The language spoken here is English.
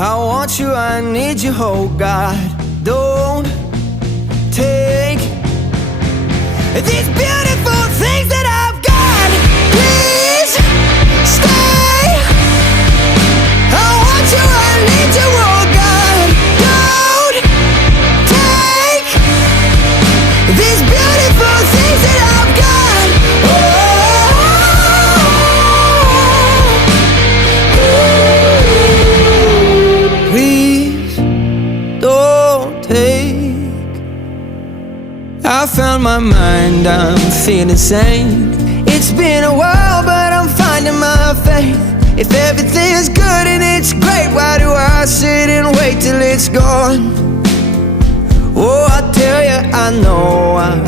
I want you, I need you, oh God. Don't take these beautiful things that I've got. Please stay. I want you, I need you, oh God. Don't take these beautiful things that I've got. Please don't take. I found my mind, I'm feeling sane. It's been a while, but I'm finding my faith. If everything's good and it's great, why do I sit and wait till it's gone? Oh, I tell you, I know I